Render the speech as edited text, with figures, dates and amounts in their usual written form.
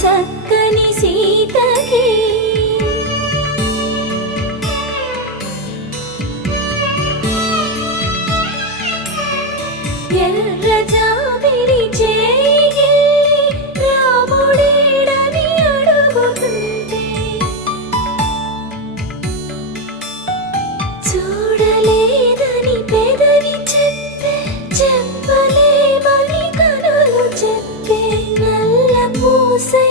చక్కని సీతకి ఎర్ర జాబిలి చేయి రాముడేడని అడుగుతుంటే చూడలేదని పెదవి చెప్పే చెప్పలేమని కనులు చెప్పే నల్ల పూసై